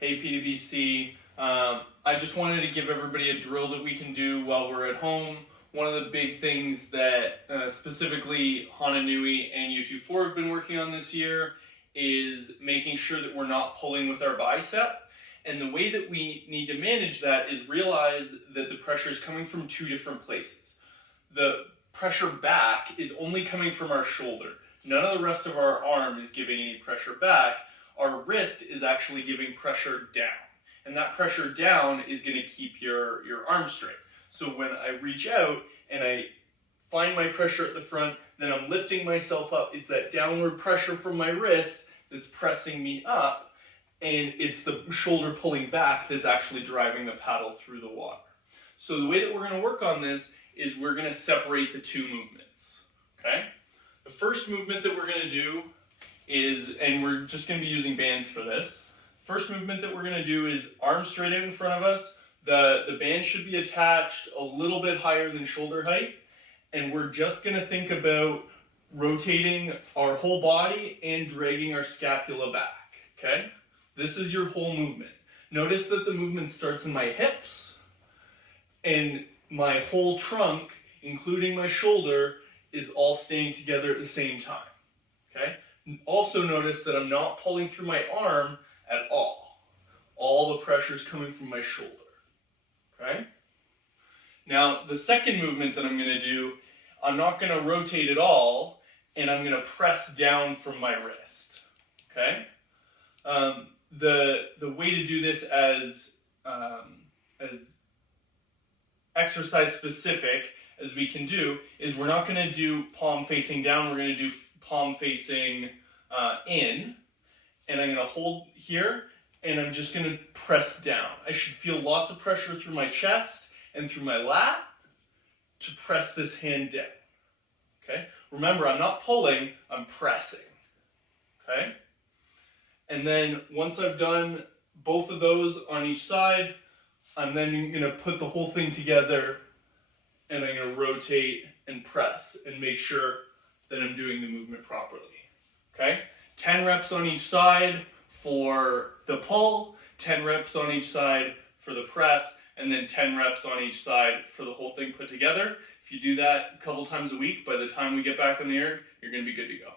Hey PWC, I just wanted to give everybody a drill that we can do while we're at home. One of the big things that specifically Hananui and U24 have been working on this year is making sure that we're not pulling with our bicep. And the way that we need to manage that is realize that the pressure is coming from two different places. The pressure back is only coming from our shoulder. None of the rest of our arm is giving any pressure back. Our wrist is actually giving pressure down. And that pressure down is going to keep your arm straight. So when I reach out and I find my pressure at the front, then I'm lifting myself up. It's that downward pressure from my wrist that's pressing me up, and it's the shoulder pulling back that's actually driving the paddle through the water. So the way that we're going to work on this is we're going to separate the two movements. Okay? The first movement that we're going to do is, and we're just going to be using bands for this. First movement that we're going to do is arms straight out in front of us. The band should be attached a little bit higher than shoulder height. And we're just going to think about rotating our whole body and dragging our scapula back. Okay? This is your whole movement. Notice that the movement starts in my hips, and my whole trunk, including my shoulder, is all staying together at the same time. Okay? Also notice that I'm not pulling through my arm at all. All the pressure is coming from my shoulder. Okay? Now, the second movement that I'm going to do, I'm not going to rotate at all, and I'm going to press down from my wrist. Okay? The way to do this as exercise specific as we can do is we're not going to do palm facing down, we're going to do palm facing in, and I'm going to hold here, and I'm just going to press down. I should feel lots of pressure through my chest and through my lat to press this hand down. Okay? Remember, I'm not pulling, I'm pressing. Okay? And then once I've done both of those on each side, I'm then going to put the whole thing together, and I'm going to rotate and press and make sure that I'm doing the movement properly. Okay? 10 reps on each side for the pull, 10 reps on each side for the press, and then 10 reps on each side for the whole thing put together. If you do that a couple times a week, by the time we get back on the air, you're going to be good to go.